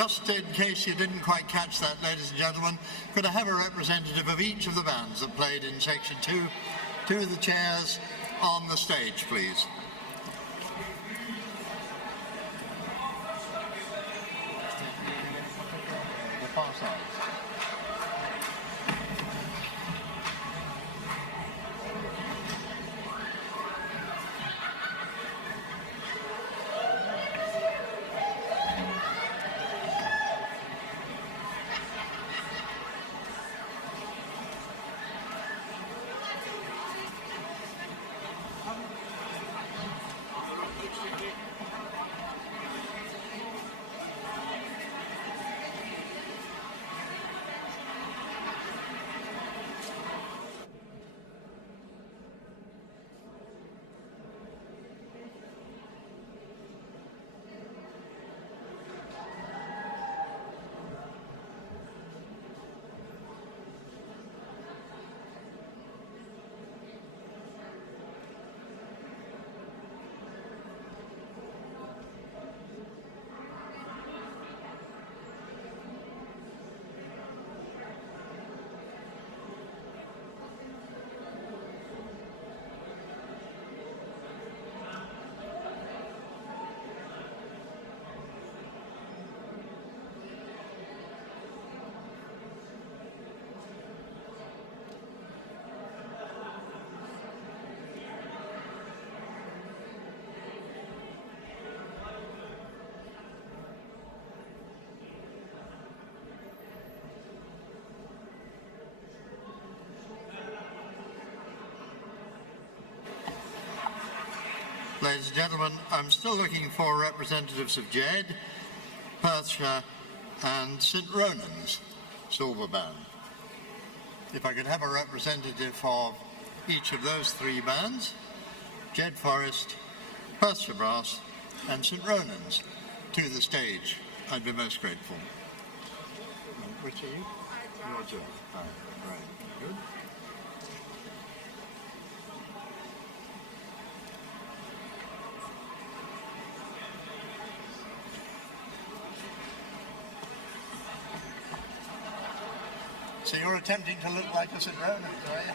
just in case you didn't quite catch that, ladies and gentlemen, could I have a representative of each of the bands that played in Section 2 to the chairs on the stage, please? The far side. Ladies and gentlemen, I'm still looking for representatives of Jed, Perthshire and St Ronan's Silver Band. If I could have a representative of each of those three bands, Jed Forest, Perthshire Brass and St Ronan's, to the stage, I'd be most grateful. Which are you? You're Jed. Right. Good. So you're attempting to look like a St Ronan's, are you?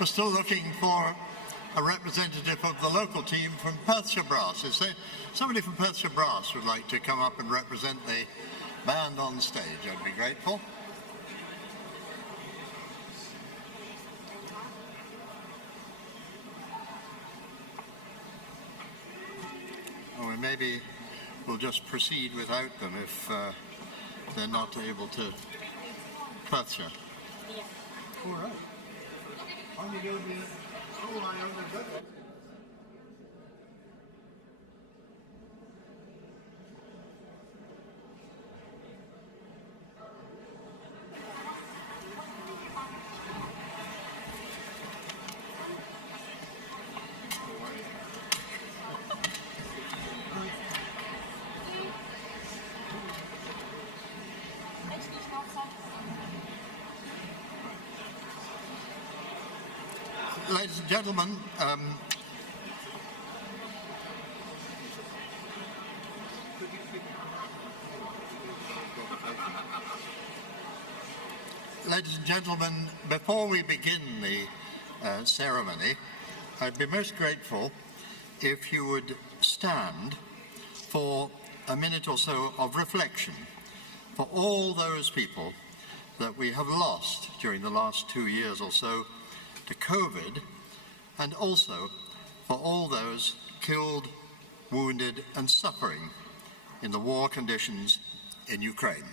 We're still looking for a representative of the local team from Perthshire Brass. Is there somebody from Perthshire Brass who'd like to come up and represent the band on stage? I'd be grateful. Or maybe we'll just proceed without them if they're not able to. Perthshire. Yeah. All right. I'm going to be all I own the good. Ladies and gentlemen, before we begin the ceremony, I'd be most grateful if you would stand for a minute or so of reflection for all those people that we have lost during the last 2 years or so to COVID, and also for all those killed, wounded and suffering in the war conditions in Ukraine.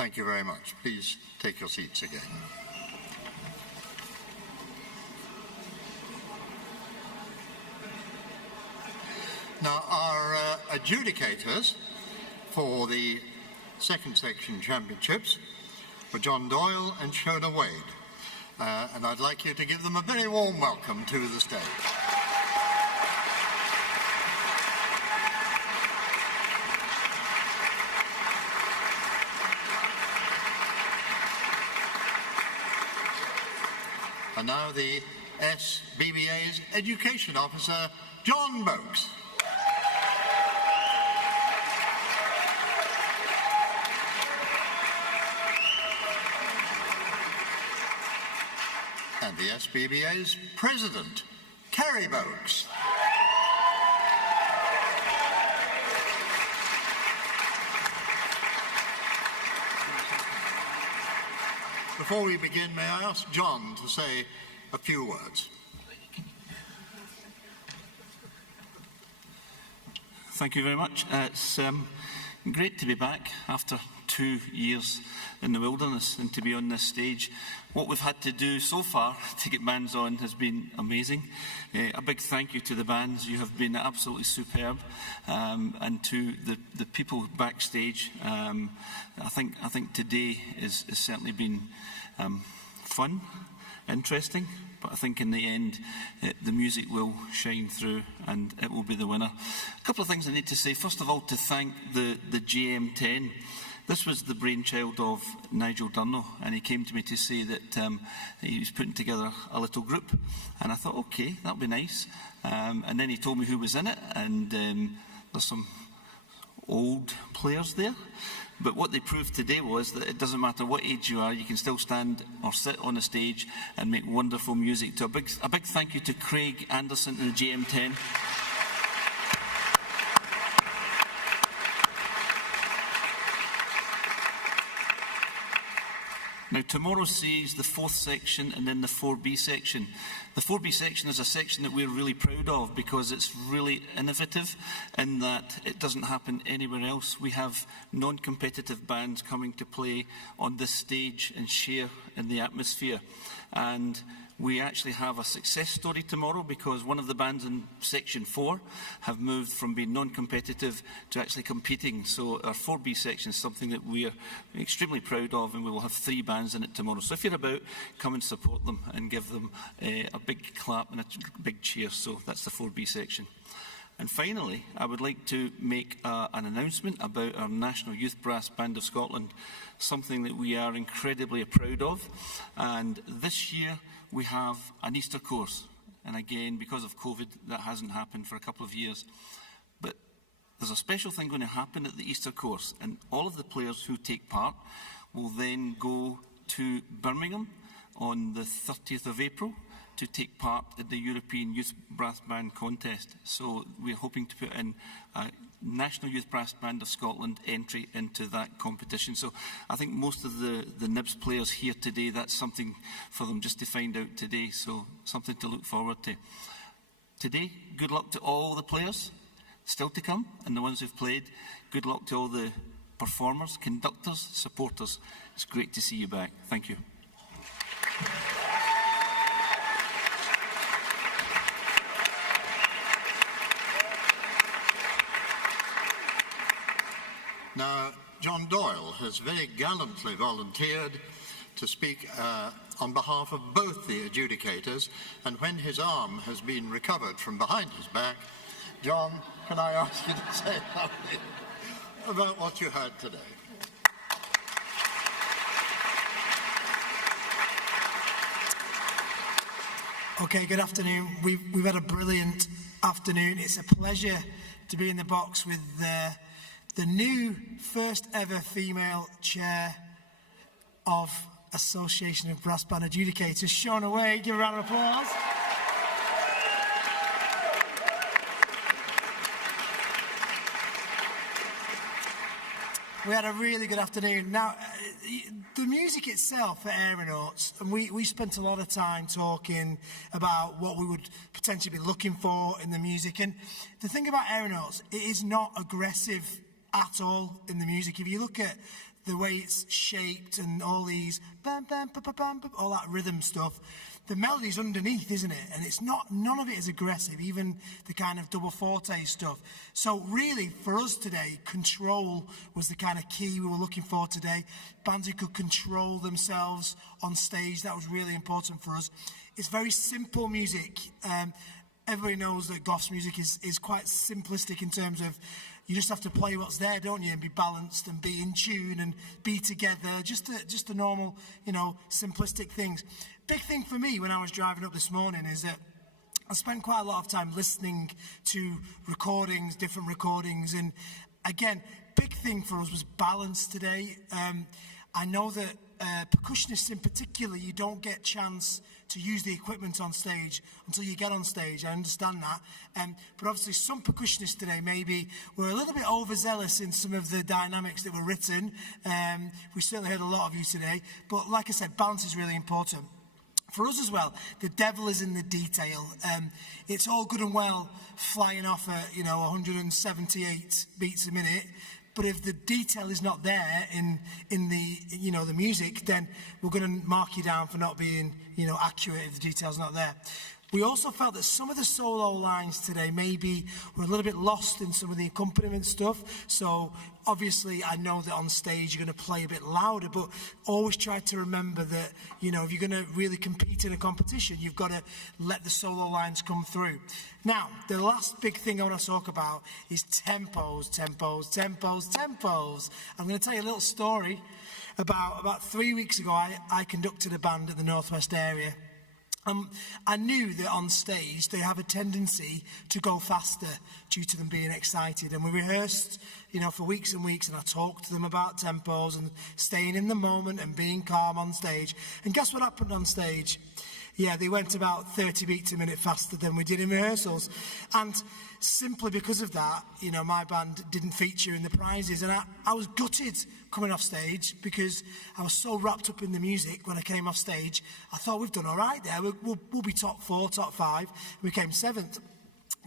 Thank you very much. Please take your seats again. Now, our adjudicators for the second section championships were John Doyle and Shona Wade. And I'd like you to give them a very warm welcome to the stage. And now the SBBA's Education Officer, John Boakes. And the SBBA's President, Kerry Boakes. Before we begin, may I ask John to say a few words? Thank you very much. It's great to be back after 2 years in the wilderness and to be on this stage. What we've had to do so far to get bands on has been amazing. A big thank you to the bands. You have been absolutely superb, and to the people backstage. I think today has certainly been fun, interesting, but I think in the end the music will shine through and it will be the winner. A couple of things I need to say. First of all, to thank the GM10. This was the brainchild of Nigel Durno, and he came to me to say that he was putting together a little group, and I thought, okay, that'll be nice. And then he told me who was in it, and there's some old players there. But what they proved today was that it doesn't matter what age you are, you can still stand or sit on a stage and make wonderful music. So a big thank you to Craig Anderson and the GM10. Now, tomorrow sees the 4th section and then the 4B section. The 4B section is a section that we're really proud of because it's really innovative in that it doesn't happen anywhere else. We have non-competitive bands coming to play on this stage and share in the atmosphere. And we actually have a success story tomorrow because one of the bands in section 4 have moved from being non-competitive to actually competing. So our 4B section is something that we are extremely proud of, and we will have 3 bands in it tomorrow. So if you're about, come and support them and give them a big clap and a big cheer. So that's the 4B section. And finally, I would like to make an announcement about our National Youth Brass Band of Scotland, something that we are incredibly proud of. And this year we have an Easter course. And again, because of COVID, that hasn't happened for a couple of years. But there's a special thing going to happen at the Easter course, and all of the players who take part will then go to Birmingham on the 30th of April to take part in the European Youth Brass Band Contest. So we're hoping to put in a National Youth Brass Band of Scotland entry into that competition. So I think most of the Nibs players here today, that's something for them just to find out today. So something to look forward to. Today, good luck to all the players still to come and the ones who've played. Good luck to all the performers, conductors, supporters. It's great to see you back. Thank you. Now, John Doyle has very gallantly volunteered to speak on behalf of both the adjudicators, and when his arm has been recovered from behind his back, John, can I ask you to say something about what you heard today? Okay, good afternoon. We've had a brilliant afternoon. It's a pleasure to be in the box with the new first ever female chair of Association of Brass Band Adjudicators, Shona Wade. Give a round of applause. We had a really good afternoon. Now, the music itself for Aeronauts, and we spent a lot of time talking about what we would potentially be looking for in the music. And the thing about Aeronauts, it is not aggressive at all in the music. If you look at the way it's shaped and all these bam, bam, bam, bam, bam, bam, all that rhythm stuff, the melody's underneath, isn't it? And it's not, none of it is aggressive, even the kind of double forte stuff. So really, for us today, control was the kind of key we were looking for today. Bands who could control themselves on stage, that was really important for us. It's very simple music. Everybody knows that Goth's music is quite simplistic in terms of you just have to play what's there, don't you, and be balanced and be in tune and be together, just the normal, you know, simplistic things. Big thing for me when I was driving up this morning is that I spent quite a lot of time listening to recordings, different recordings, and again, big thing for us was balance today. I know that percussionists in particular, you don't get chance to use the equipment on stage until you get on stage. I understand that. But obviously some percussionists today maybe were a little bit overzealous in some of the dynamics that were written. We certainly heard a lot of you today. But like I said, balance is really important. For us as well, the devil is in the detail. It's all good and well flying off at, 178 beats a minute. But if the detail is not there in the the music, then we're going to mark you down for not being accurate if the detail's not there. We also felt that some of the solo lines today maybe were a little bit lost in some of the accompaniment stuff. So obviously I know that on stage you're going to play a bit louder, but always try to remember that, if you're going to really compete in a competition, you've got to let the solo lines come through. Now, the last big thing I want to talk about is tempos, tempos, tempos, tempos. I'm going to tell you a little story. About 3 weeks ago, I conducted a band at the Northwest area. I knew that on stage they have a tendency to go faster due to them being excited, and we rehearsed for weeks and weeks, and I talked to them about tempos and staying in the moment and being calm on stage. And guess what happened on stage? Yeah, they went about 30 beats a minute faster than we did in rehearsals. And simply because of that, my band didn't feature in the prizes. And I was gutted coming off stage because I was so wrapped up in the music when I came off stage. I thought, we've done all right there. We'll be top 4, top 5. We came 7th.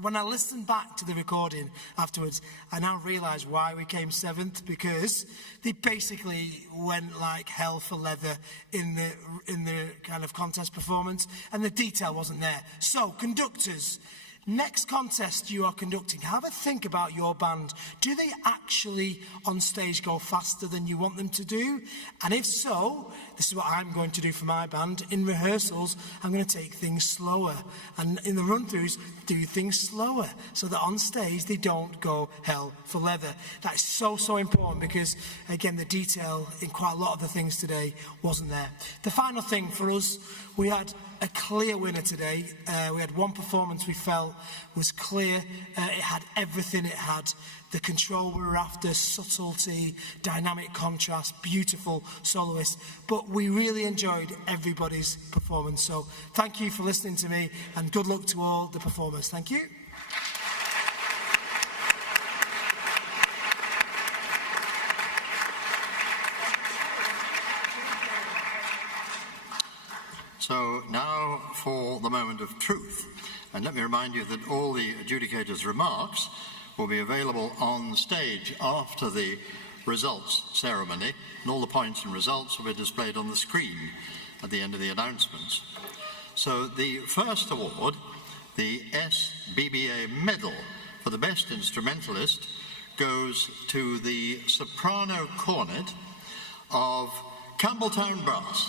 When I listened back to the recording afterwards, I now realise why we came 7th, because they basically went like hell for leather in the kind of contest performance, and the detail wasn't there. So, conductors, next contest you are conducting, have a think about your band. Do they actually on stage go faster than you want them to do? And if so, this is what I'm going to do for my band. In rehearsals, I'm going to take things slower. And in the run-throughs, do things slower so that on stage they don't go hell for leather. That is so, so important because, again, the detail in quite a lot of the things today wasn't there. The final thing for us, we had a clear winner today. We had one performance we felt was clear. It had everything. It had the control we were after, subtlety, dynamic contrast, beautiful soloist. But we really enjoyed everybody's performance. So thank you for listening to me, and good luck to all the performers. Thank you. So now for the moment of truth. And let me remind you that all the adjudicators' remarks will be available on stage after the results ceremony, and all the points and results will be displayed on the screen at the end of the announcements. So the first award, the SBBA medal for the best instrumentalist, goes to the soprano cornet of Campbelltown Brass.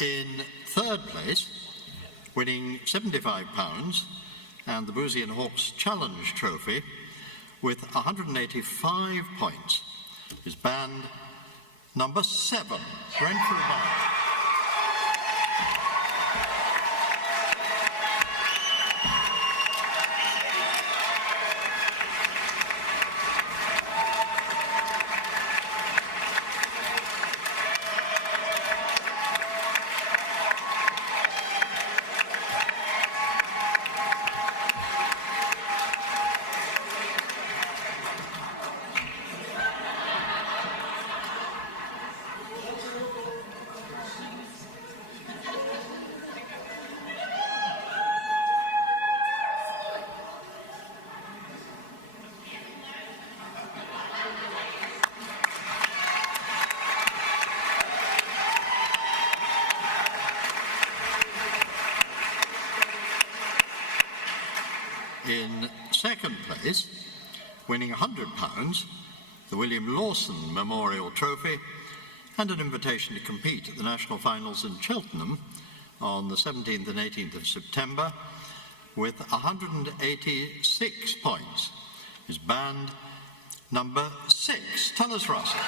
In third place, winning £75, and the Boozy and Hawks Challenge Trophy with 185 points is band number 7, Renfrew Band. In second place, winning £100, the William Lawson Memorial Trophy and an invitation to compete at the national finals in Cheltenham on the 17th and 18th of September with 186 points is band number 6, Tullus Russell.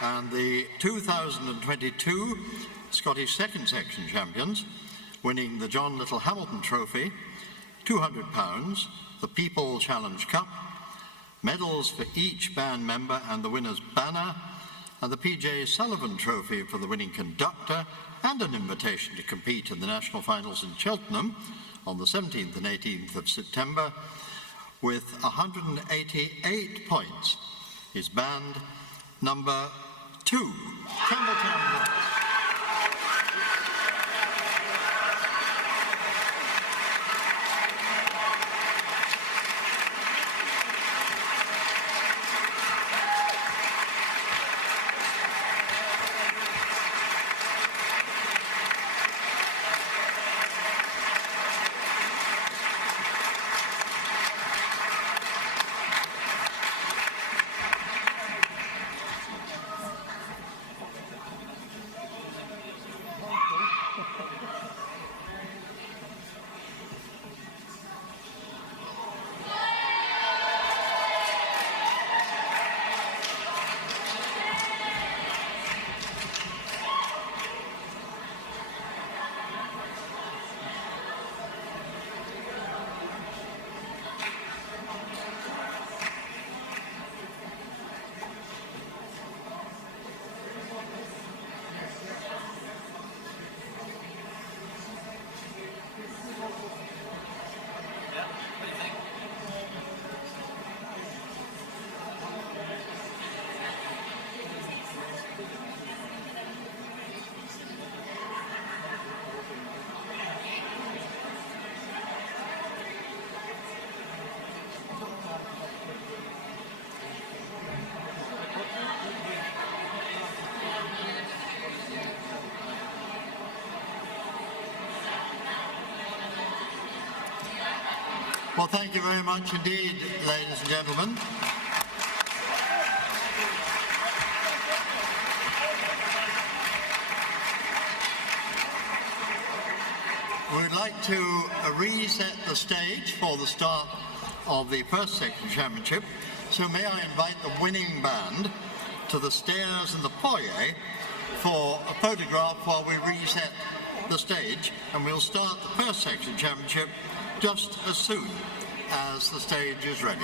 And the 2022 Scottish Second Section Champions, winning the John Little Hamilton Trophy, £200, the People Challenge Cup, medals for each band member and the winner's banner, and the PJ Sullivan Trophy for the winning conductor, and an invitation to compete in the national finals in Cheltenham on the 17th and 18th of September with 188 points is band number 2, Campbelltown. Well, thank you very much indeed, ladies and gentlemen. We'd like to reset the stage for the start of the first section championship, so may I invite the winning band to the stairs in the foyer for a photograph while we reset the stage, and we'll start the first section championship just as soon as the stage is ready.